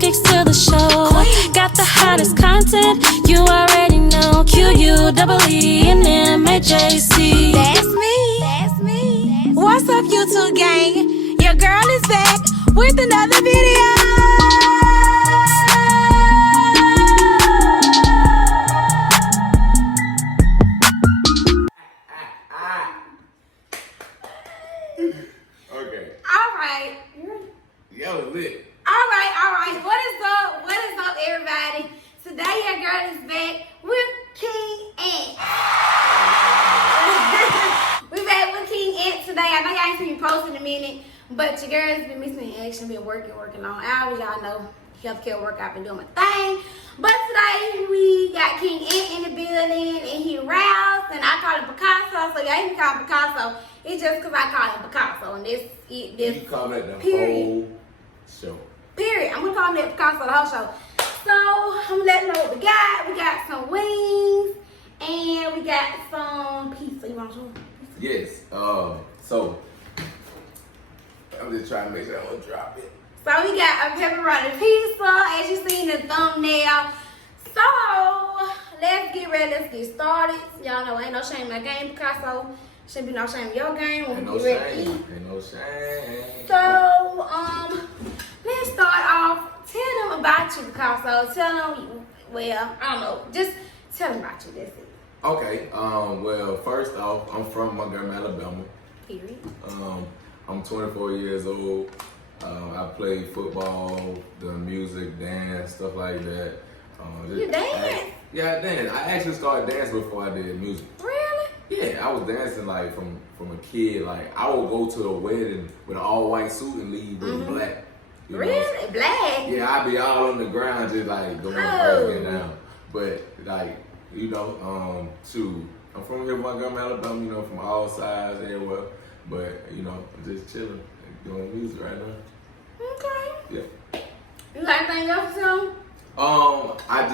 sidekicks to the show. Got the hottest content, you already know. QUEENMAJC. That's me. That's me. What's up, YouTube gang? Your girl is back with another video. Okay. Alright. Yo, lit. Alright. What is up, everybody? Today your girl is back with King Ant. We back with King Ant today. I know y'all ain't seen me post in a minute, but your girl has been missing in action, been working long hours. Y'all know healthcare work, I've been doing my thing. But today we got King Ant in the building and he raps and I call him Picasso, so y'all can call him Picasso. It's just because I call him Picasso and this You call that the period. whole show. Period. I'm gonna call him that Picasso the whole show. So I'm gonna let you know what we got. We got some wings and we got some pizza. You want some? Yes. So I'm just trying to make sure I don't drop it. So we got a pepperoni pizza, as you see in the thumbnail. So let's get ready. Let's get started. Y'all know ain't no shame in my game, Picasso. Shouldn't be no shame in your game when we get ready to eat. Ain't no shame. So let's start off. Tell them about you, Picasso. Tell them, well, I don't know. Just tell them about you. That's it. Okay. Well, first off, I'm from Montgomery, Alabama. Period. I'm 24 years old. I play football, the music, dance, stuff like that. You dance? Yeah, I dance. I actually started dancing before I did music. Really? Yeah, I was dancing like from a kid. Like I would go to a wedding with an all white suit and leave with black. You know? Really? Black? Yeah, I'd be all on the ground just like going breaking down. But like, shoot, I'm from here, Montgomery, Alabama. You know, from all sides, everywhere. But I'm just chilling, doing music right now. Okay. Yeah. You got anything else to tell them? I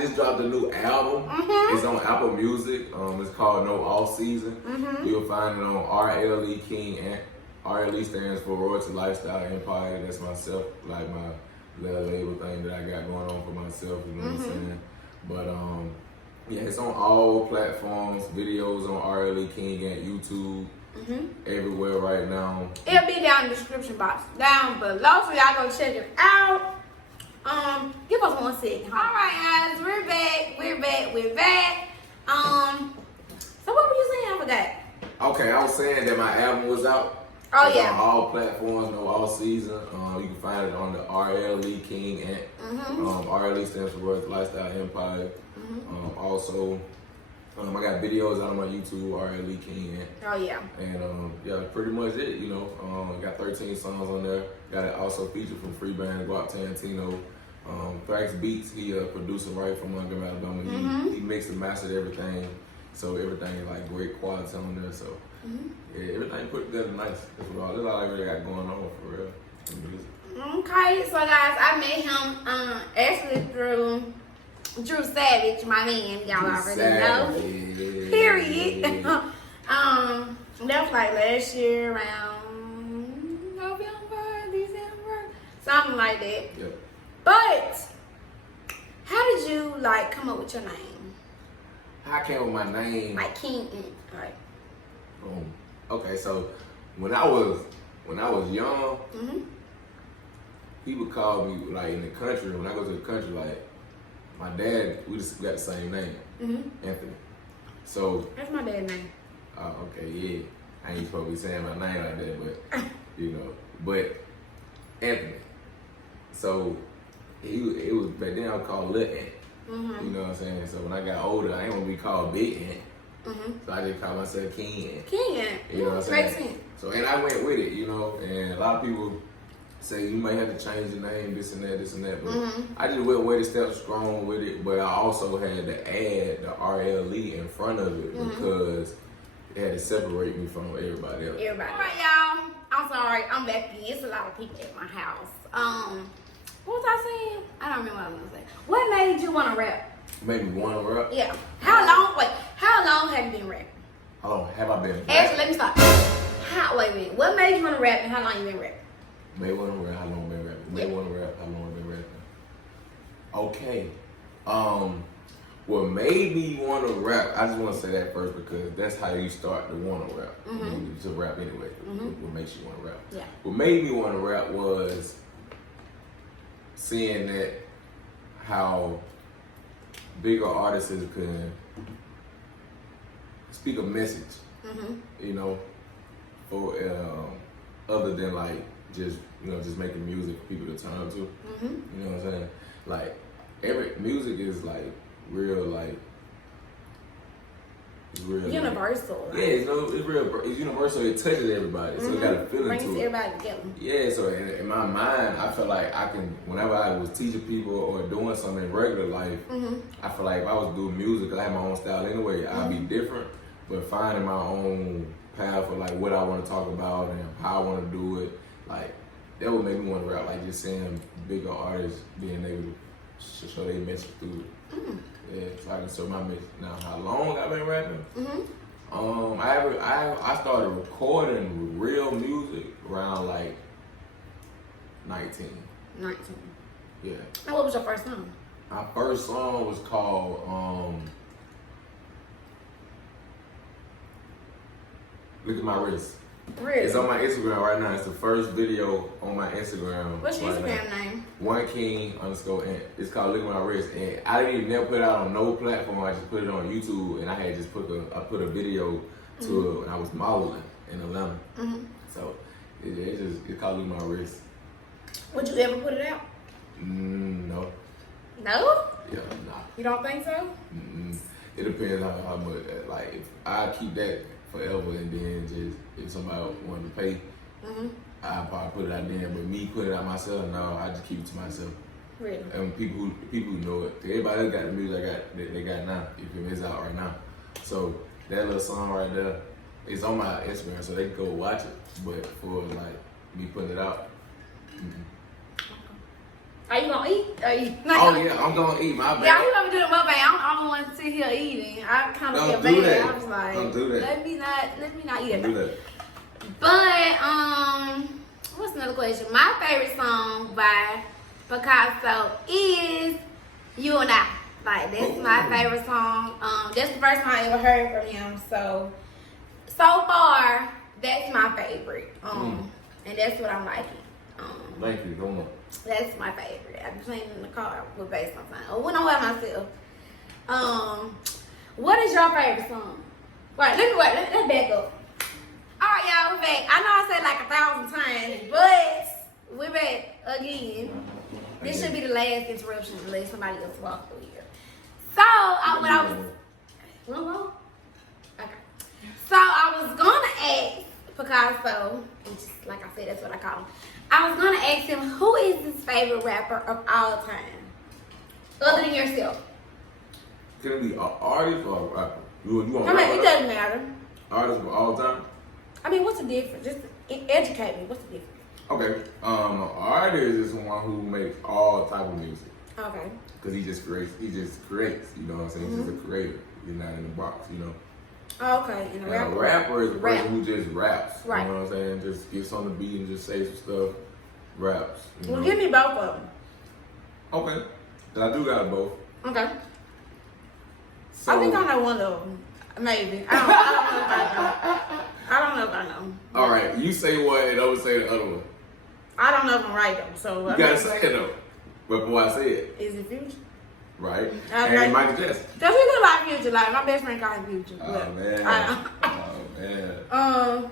just dropped a new album. It's on Apple Music. It's called No All Season. You'll find it on RLE King Ant. RLE stands for Royalty Lifestyle Empire. That's myself, like my little label thing that I got going on for myself. You know what I'm saying? But yeah, it's on all platforms. Videos on RLE King Ant, YouTube, everywhere right now. It'll be down in the description box down below, so y'all go check it out. Give us 1 second. All right, guys, we're back. So what were you saying? I forgot. Okay, I was saying that my album was out. Oh, It's yeah. on all platforms, No All Season. You can find it on the RLE King Ant. RLE stands for Royalty Lifestyle Empire. Also, I got videos out on my YouTube, RLE King Ant. Oh yeah. And yeah, pretty much it. Got 13 songs on there. Got it also featured from free band Guap Tarantino. Thrax Beats, he a producer right from Montgomery, Alabama. He mixed and mastered everything, so everything is like great quality on there. So yeah, everything put together nice. That's all I really got going on for real. Okay, so guys, I met him actually through Drew Savage, my man. Y'all already know. Period. That was like last year around November, December, something like that. Yep. But how did you come up with your name? How I came with my name? Like King Ant, right? Okay, so when I was young, people called me like in the country. When I go to the country, like my dad, we just got the same name, Anthony. So That's my dad's name. oh, okay, yeah. I ain't supposed to be saying my name like that, but but Anthony. So it was back then I was called Lil Ant. You know what I'm saying? So when I got older, I ain't want to be called Big Ant. So I just called myself King Ant. King Ant. You know what I'm saying? Makes sense. So and I went with it, and a lot of people say you may have to change your name, this and that, but I just went with it, stepped strong with it, but I also had to add the RLE in front of it because it had to separate me from everybody else. All right, y'all. I'm sorry. I'm back again. It's a lot of people at my house. What was I saying? I don't remember what I was gonna say. What made you want to rap? Made me want to rap? Yeah. How long have you been rapping? How long have I been? Actually, let me stop. Wait a minute. What made you want to rap and how long you been rapping? May want to rap, how long been rapping? May want to rap, how long been rapping? Okay. What made me want to rap? I just want to say that first because that's how you start to want to rap. To rap anyway. What makes you want to rap? Yeah. What made me want to rap was seeing that how bigger artists can speak a message. You know, for other than like just making music for people to turn up to. You know what I'm saying? Like every music is like real, like it's real universal. Like, yeah, it's real. It's universal. It touches everybody, so it got a feeling brings to it. everybody together. Yeah, so in my mind, I feel like I can. Whenever I was teaching people or doing something in regular life, I feel like if I was doing music, 'cause I have my own style anyway. I'd be different, but finding my own path for like what I want to talk about and how I want to do it, like that would make me want to rap. Like just seeing bigger artists being able to show their message through it. Yeah, so I can show my message. Now, how long I've been rapping? I started recording real music around like 19. 19. Yeah. And what was your first song? My first song was called Look at My Wrist. Really? It's on my Instagram right now. It's the first video on my Instagram. What's your right Instagram now. name? @KING_ANT. It's called Look at My Wrist. And I didn't even never put it out on no platform. I just put it on YouTube, and I had just put a video to it when I was modeling in Atlanta. So it's called Look at My Wrist. Would you ever put it out? No. No? Yeah, nah. You don't think so? It depends on how much. Like, if I keep that forever, and then just if somebody wanted to pay, I'd probably put it out there. But me put it out myself, no, I just keep it to myself. Really? And people who know it, 'cause everybody else got the music they got now. You feel me? It's out right now. So that little song right there is on my Instagram, so they can go watch it. But for like me putting it out. Are you gonna eat? Oh yeah, I'm gonna eat. My bad. Yeah, we gonna do the mukbang. I'm the one to sit here eating. I kind of feel do bad. that. I was like, Don't do that. let me not eat it. Do that. But what's another question? My favorite song by Picasso is "You and I." Like that's my favorite song. That's the first time I ever heard from him. So far, that's my favorite. And that's what I'm liking. Thank you. Come on. That's my favorite. I've been playing in the car with bass sometimes. Or when I'm by myself. What is your favorite song? Wait, let's back up. Alright, y'all, we're back. I know I said like 1,000 times, but we're back again. This should be the last interruption unless somebody else walk through here. So, when I was... Hello? Okay. So, I was gonna ask Picasso, which is, like I said, that's what I call him. I was gonna ask him, who is his favorite rapper of all time? Other than yourself. Can it be an artist or a rapper? You want I mean, rapper? it doesn't matter. Artist of all time? I mean, what's the difference? Just educate me. What's the difference? Okay. An artist is someone who makes all type of music. Okay. Because he just creates, you know what I'm saying? He's just a creator. He's not in the box, you know? Oh, okay. And A rapper is a person Rap. who just raps. Right. You know what I'm saying? Just gets on the beat and just says some stuff, raps. You Well, know? give me both of them. Okay. And I do got both. Okay. So, I think I know one of them. Maybe. I don't know if I know. all right, you say one and I would say the other one. I don't know if I'm right though. So You gotta say it though. But before I say it, Is it Future? right? Okay. And Michael Jackson. Does he look like Future? Like my best friend called him Future. Oh But man. Oh man.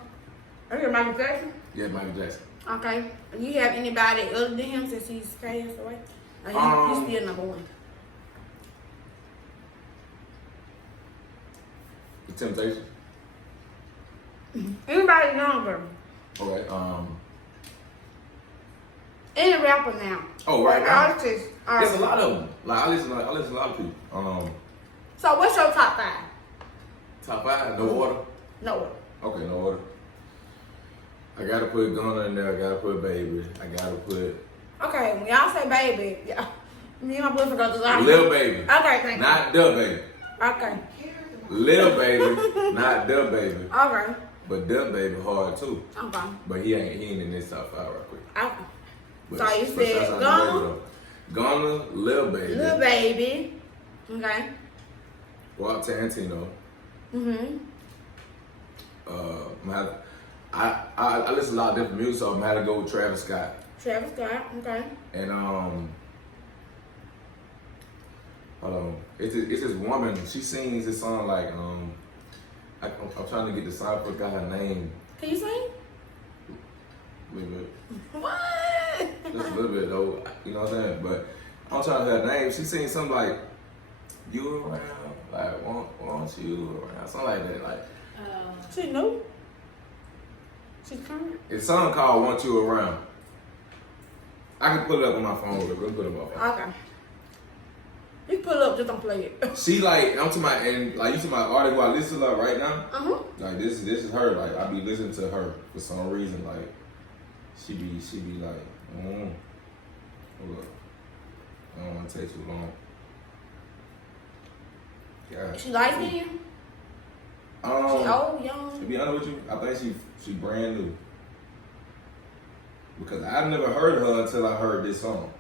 I hear Michael Jackson. Yeah, Michael Jackson. Okay. Do you have anybody other than him since he's passed away? He's still number one. The Temptation. Anybody younger? Okay. Any rapper now? Oh, right now. Artists. There's a lot of them. Like I listen to a lot of people. So what's your top 5? Top 5, no order. No. Okay, no order. I gotta put Gunna in there. I gotta put Baby. I gotta put Okay, when y'all say baby, yeah. Me and my boyfriend go to the Lil Baby. Okay, thank you. Not the Baby. Okay. Lil Baby, not the Baby. Okay. But the Baby hard too. Okay. But he ain't in this top 5 right quick. Okay. But So you but said shouts out to Gunna? Baby, though. Gunna, Lil Baby. Lil Baby. Okay. Well, Tarantino. Mm-hmm. I listen to a lot of different music, so I'm gonna go with Travis Scott. Travis Scott. Okay. And hold on, it's this woman. She sings this song like I'm trying to get the song. I forgot her name. Can you sing? A little bit. What? Just a little bit though. You know what I'm saying? But I'm trying to get her name. She sings something like "You Around," like "Want You Around," something like that. Like She knew. She's coming. it's a song called "Want You Around." I can put it up on my phone. We'll put it up on my phone. Okay. You pull up, just don't play it. She like I'm to my and like you to my artist who I listen to right now. Uh-huh. Like this is her. Like I be listening to her for some reason. Like she be like, hold up. I don't want to take too long. Yeah. She likes you? She old, young? To be honest with you, I think she brand new. Because I never heard of her until I heard this song.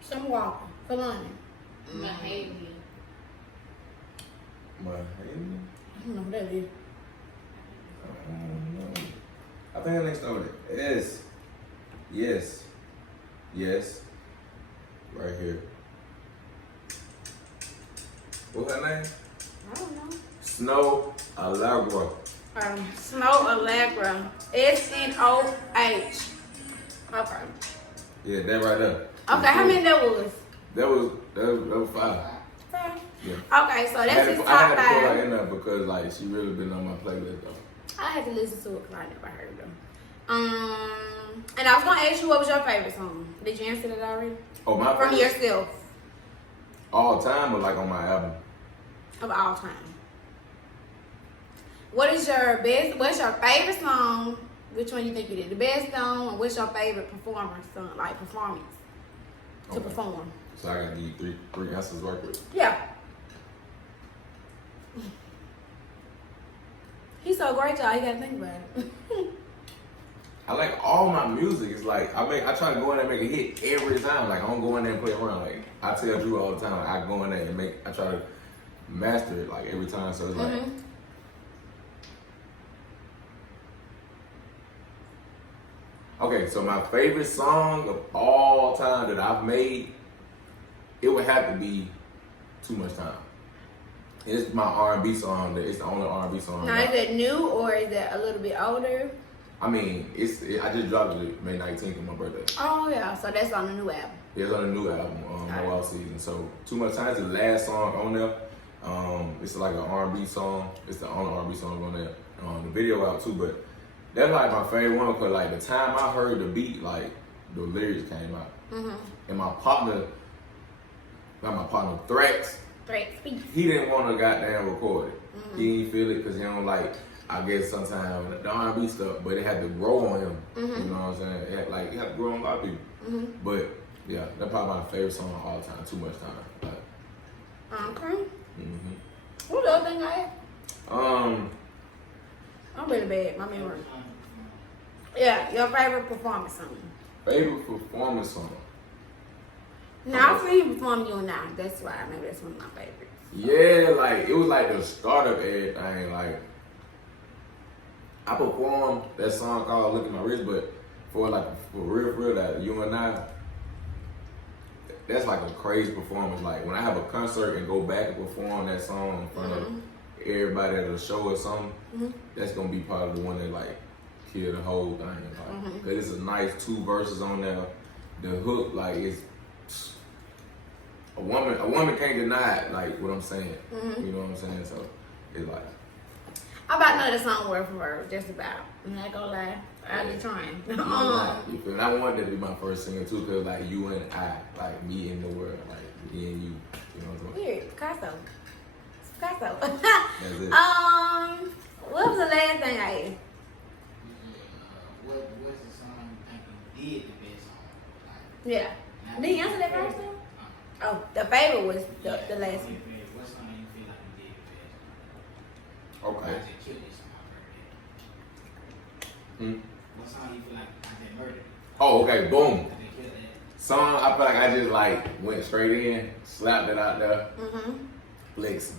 Some Walker, for London. Behavior. My I don't know who that is. I don't know. I think her name started with S. Yes. Right here. What's her name? I don't know. Snow Allegra. Snow Allegra. SNOH. Okay. Yeah, that right there. Okay, how many that was? That was 5. Five. Yeah. Okay, so I that's had his to top put her 5. in there because like she really been on my playlist though. I had to listen to it because I never heard them. And I was gonna ask you what was your favorite song. Did you answer that already? Oh, my From favorite yourself all time or like on my album? of all time. What's your favorite song? Which one you think you did the best on? And what's your favorite performance song, like performance to perform? So I gotta give you three answers to work with. Yeah. He's so great, y'all. You gotta think about it. I like all my music. It's like I try to go in there and make a hit every time. Like I don't go in there and play around. Like I tell Drew all the time. Like, I go in there and I try to master it like every time. So it's like. Okay, so my favorite song of all time that I've made, it would have to be "Too Much Time." It's my R&B song. It's the only R&B song. Now, is it new or is it a little bit older? I mean, I just dropped it May 19th on my birthday. Oh yeah, so that's on the new album. Yeah, it's on the new album, No All Season. So "Too Much Time" is the last song on there. It's like an R&B song. It's the only R&B song on there. The video out too, but that's like my favorite one because like the time I heard the beat, like the lyrics came out, and my partner, Threats, he didn't want to goddamn record it. He didn't feel it because he don't like, I guess sometimes the R&B stuff, but it had to grow on him. You know what I'm saying? It had to grow on a lot of people. But yeah, that's probably my favorite song of all time. "Too Much Time." Like, Okay. What the other thing I had? I'm really bad. My memory. Yeah, your favorite performance song. favorite performance song. Now I've seen you perform You and I. That's why maybe that's one of my favorites. Yeah, like it was like the start of everything. Like I performed that song called "Look at My Wrist," but for real, that You and I, that's like a crazy performance. Like when I have a concert and go back and perform that song in front of everybody at a show or something, that's gonna be part of the one that like kill the whole thing. Like, cause it's a nice 2 verses on there. The hook, like it's a woman can't deny it, like what I'm saying. You know what I'm saying? So it's like I about know the song word for word, just about. I'm not gonna lie. I'll be trying. you feel me? I wanted that to be my first single too, cause like you and I, like me in the world, like me and you. You know what I'm saying? Weird. Picasso. That's it. What was the last thing I ate? What's the song you think you did the best on? Like, Yeah. Did you answer that first one? Oh, the favorite was the last one. What song you feel like you did the best on? Okay. I just killed this on my birthday. What song you feel like I just murdered? Oh, okay. Boom. I just killed that. Song, I feel like I just like went straight in, slapped it out there. Flexing.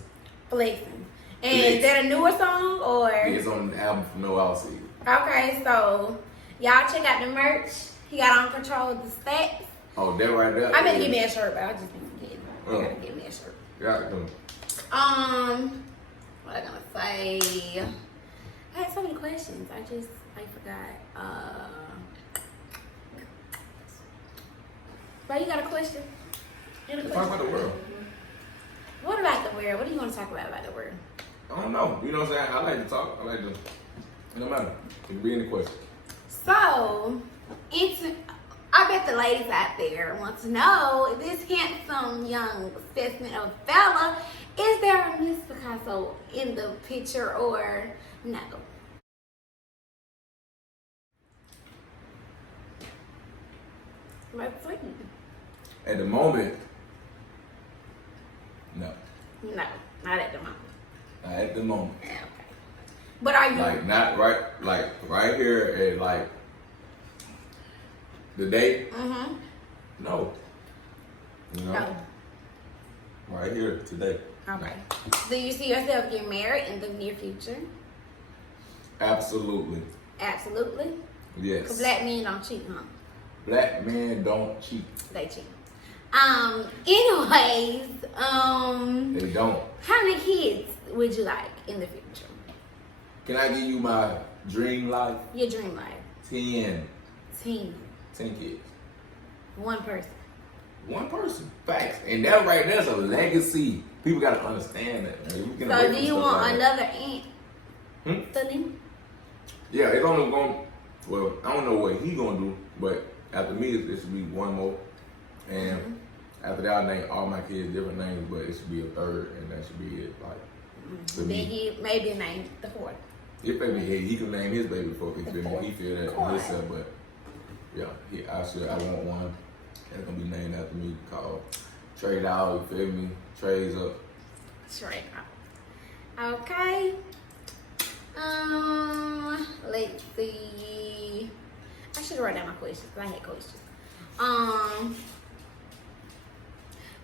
Flexing. And is that a newer song or? It's on the album from No All Season. Okay, so y'all check out the merch. He got on control of the stats. Oh, that right there. I meant to give me a shirt, but I just been forgetting. I gotta give me a shirt. Yeah. What I gonna say? I had so many questions. I forgot. But you got a question? Talk about the world. What about the world? What do you want to talk about the world? I don't know. You know what I'm saying? I like to talk. I like to. It don't matter. It can be any question. So, I bet the ladies out there want to know, this handsome young specimen of fella, is there a Miss Picasso in the picture or no? Let's see. At the moment, no. No, not at the moment. Not at the moment. Yeah, okay. But are you Like not right, like right here at like the date? No. You know? No. Right here today. Okay. Do you see yourself getting married in the near future? Absolutely. Absolutely. Yes. Because black men don't cheat, huh? Black men don't cheat. They cheat. Anyways, They don't. how many kids would you like in the future? Can I give you my dream life? Your dream life. 10. 10. 10 kids. One person. One person. Facts. And that right there's a legacy. People gotta understand that, man. We can So away do from you stuff want like that. another aunt? Philly? Yeah, it's only going. Well, I don't know what he gonna do, but after me, it should be one more, and after that, I name all my kids different names, but it should be a third, and that should be it. Like, to Then me, he maybe name the fourth. if baby, he can name his baby before he feel me. He feel that Cool. himself, but yeah, I want one that's gonna be named after me called Trade Out. You feel me? Trades up. Straight up. Okay. Let's see. I should write down my questions. I had questions.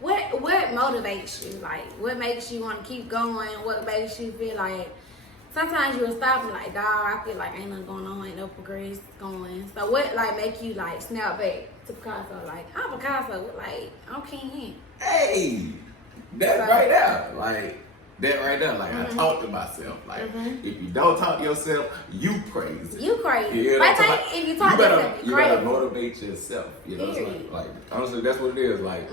What motivates you? Like, what makes you want to keep going? What makes you feel like sometimes you'll stop and like, dog, I feel like ain't nothing going on, ain't no progress going. So what like make you like snap back to Picasso? Like, I'm Picasso, like I'm King Ant. Hey, that right there, like that right there, like I talk to myself. Like if you don't talk to yourself, you crazy. You crazy. Yeah, I think if you talk to yourself, you you gotta crazy. motivate yourself. You know, Period. like honestly, that's what it is. Like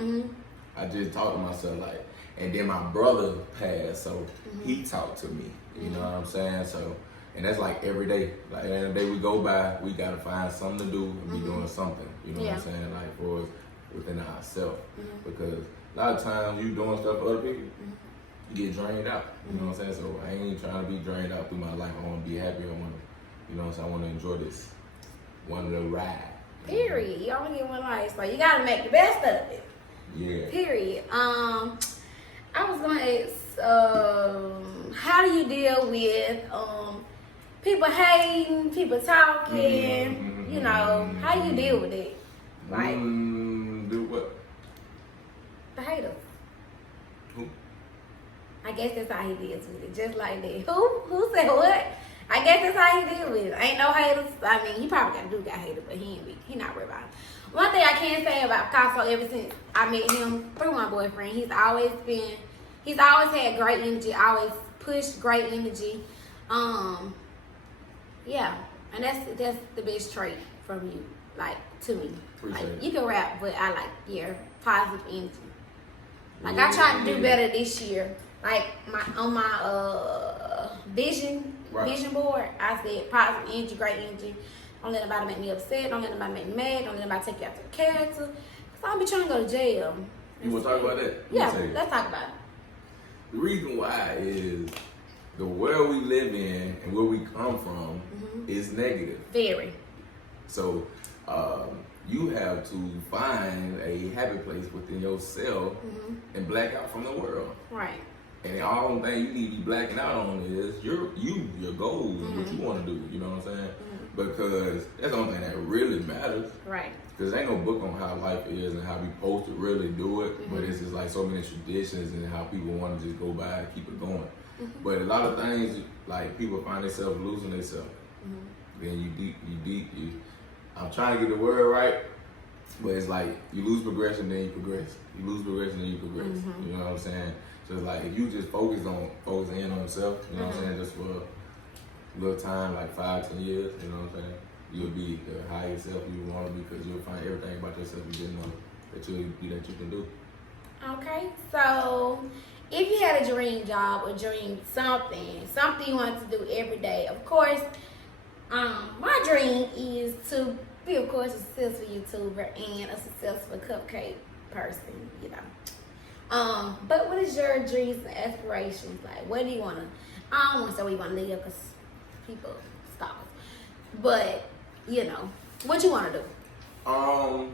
I just talk to myself, like, and then my brother passed, so he talked to me. You know what I'm saying? So, and that's like every day. Like every day we go by, we gotta find something to do and be doing something. You know what I'm saying? Like for us within ourselves, because a lot of times you doing stuff for other people, you get drained out. You know what I'm saying? So I ain't trying to be drained out through my life. I want to be happy. I want to, you know what I'm saying? I want to enjoy this wonderful ride. Period. You only get one life, so you gotta make the best of it. Yeah. Period. I was gonna ask, how do you deal with people hating, people talking? You know, how do you deal with it? Like Do what? the haters. Who? I guess that's how he deals with it, just like that. Who said what? I guess that's how he deals with it. Ain't no haters. I mean, he probably got haters, but he not worried about it. One thing I can say about Picasso, ever since I met him through my boyfriend, he's always had great energy, always pushed great energy. Yeah, and that's the best trait from you, like to me. Appreciate Like it. you can rap, but I like your positive energy. Like I tried to do better this year. Like on my vision board, I said positive energy, great energy. Don't let nobody make me upset. Don't let nobody make me mad. Don't let nobody take you out to character. Cause I'll be trying to go to jail. You want to talk about that? Yeah, Let me tell you. let's talk about it. The reason why is the world we live in and where we come from is negative. Very. So you have to find a happy place within yourself and black out from the world. Right. And the only thing you need to be blacking out on is your goals, what you want to do. You know what I'm saying? because that's the only thing that really matters. Right. Because ain't no book on how life is and how we supposed to really do it, but it's just like so many traditions and how people want to just go by and keep it going. But a lot of things, like people find themselves losing themselves. Then I'm trying to get the word right, but it's like you lose progression, then you progress. You lose progression, then you progress. You know what I'm saying? So it's like if you just focusing in on yourself, you know what I'm saying, just for a little time, like 5-10 years, you know what I'm saying, you'll be the highest self you want to be because you'll find everything about yourself you didn't know that you can do. Okay, so if you had a dream job or dream something you want to do every day, of course, my dream is to be, of course, a successful YouTuber and a successful cupcake person, you know. But what is your dreams and aspirations? Like, what do you want to, I don't want to say where you want to live because people stop. But, you know, what you want to do? I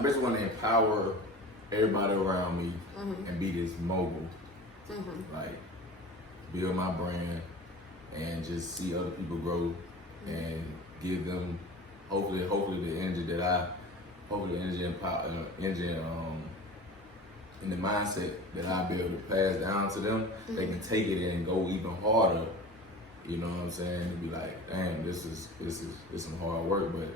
basically want to empower everybody around me and be this mogul. Like, build my brand and just see other people grow and give them hopefully the energy that and the mindset that I be able to pass down to them. They can take it and go even harder. You know what I'm saying? And be like, damn, this is some hard work, but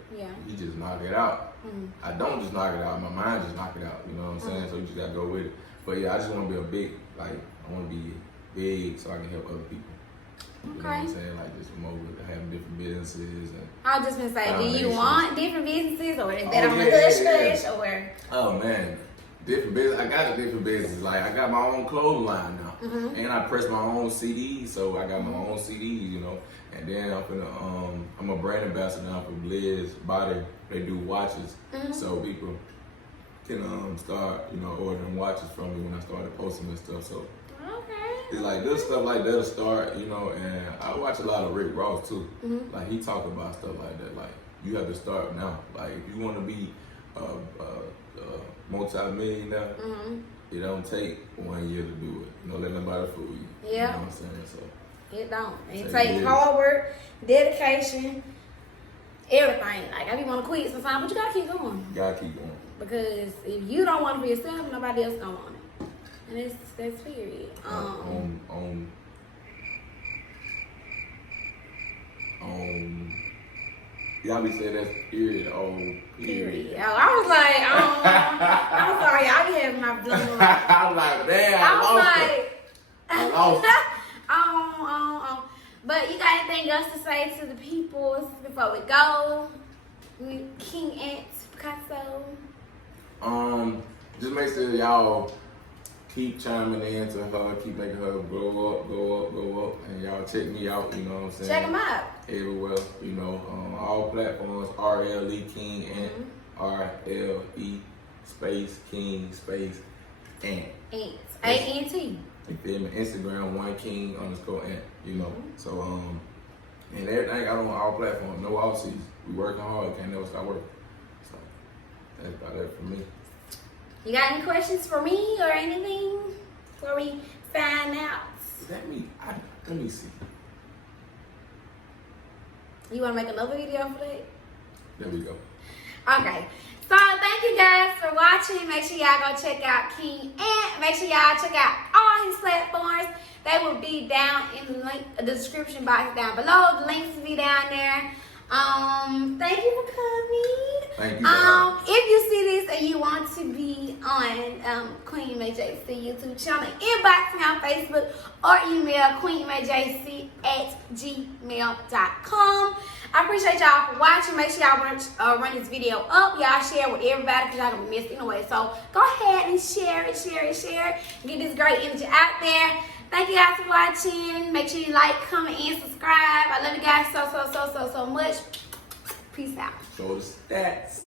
he just knock it out. I don't just knock it out, my mind just knock it out. You know what I'm saying? So you just gotta go with it. But yeah, I just want to be a big, like, I want to be big so I can help other people. You know what I'm saying? Like just more with having different businesses. And I was just gonna say, do you want different businesses or is that on the hush or? Oh man, different business. I got a different business. Like I got my own clothing line now, and I press my own CDs. So I got my own CDs, you know. And then I'm a brand ambassador now for Blizz Body. They do watches, so people can start, you know, ordering watches from me when I started posting this stuff. So. It's like good stuff like that'll start, you know, and I watch a lot of Rick Ross too. Like he talk about stuff like that. Like you have to start now. Like if you want to be a multi-millionaire, it don't take 1 year to do it. You know, let nobody fool you. Yeah. You know what I'm saying? So it don't. It takes hard work, dedication, everything. Like I be want to quit sometimes, but you gotta keep going. You gotta keep going. Because if you don't want to be yourself, nobody else gonna want it. And that's period. Y'all be saying that's period. Period. Oh, I was like, I'm sorry, I be having my blood. I'm like, damn, I lost it. But you got anything else to say to the people before we go? King Ant, Picasso. Just make sure y'all keep chiming in to her, keep making her go up, and y'all check me out, you know what I'm saying? Check them out. Everywhere, you know, all platforms, RLE King Ant, RLE space King space Ant. Ant. A-N-T. You feel me? Instagram, 1King_Ant, you know. So, and everything out on all platforms, no off season. We working hard, can't never stop working. So, that's about it for me. You got any questions for me or anything before we sign out? Let me see. You want to make another video for that? There we go. Okay. So thank you guys for watching. Make sure y'all go check out King Ant. Make sure y'all check out all his platforms. They will be down in the description box down below. The links will be down there. Thank you for coming. Thank you. If you see this and you want to be on Queenmajc YouTube channel, inbox me on Facebook or email queenmajc@gmail.com. I appreciate y'all for watching. Make sure y'all run this video up. Y'all share with everybody because y'all gonna be missed anyway. So go ahead and share it. Get this great energy out there. Thank you guys for watching. Make sure you like, comment, and subscribe. I love you guys so much. Peace out. Show the stats.